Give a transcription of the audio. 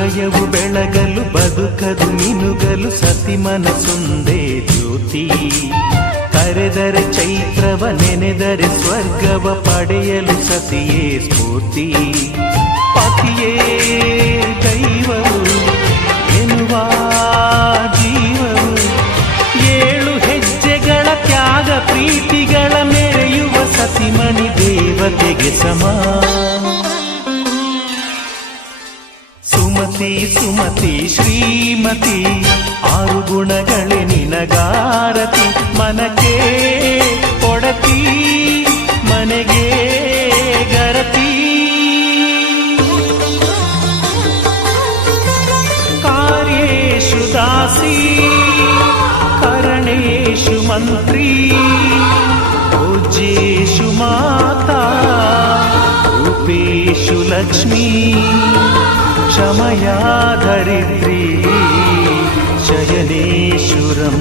ಹೃದಯವು ಬೆಳಗಲು ಬದುಕದು ಮಿನುಗಲು ಸತಿ ಮನಸೊಂದೇ ಜ್ಯೋತಿ. ಕರೆದರೆ ಚೈತ್ರವ ನೆನೆದರೆ ಸ್ವರ್ಗವ ಪಡೆಯಲು ಸತಿಯೇ ಸ್ಫೂರ್ತಿ. ಪತಿಯೇ ದೈವವು ಎನ್ನುವ ಜೀವವು, 7 ಹೆಜ್ಜೆಗಳ ತ್ಯಾಗ ಪ್ರೀತಿಗಳ ಮೆರೆಯುವ ಸತಿಮಣಿ ದೇವತೆಗೆ ಸಮ. ಸುಮತಿ ಸುಮತಿ ಶ್ರೀಮತಿ 6 ಗುಣಗಳೇ ನಿನಗಾರತಿ. ಮನಕ್ಕೆ ಕೊಡತಿ ಮನೆಗೆ ಗರತಿ. ಕಾರ್ಯೇಷು ದಾಸಿ ಕರಣೇಷು ಮಂತ್ರಿ. ಪೂಜ್ಯೇಷು ಮಾತಾ ರೂಪೇಷು ಲಕ್ಷ್ಮೀ. ಕ್ಷಮಯಾ ಧರಿತ್ರಿ ಶಯನೇಶ್ವರಂ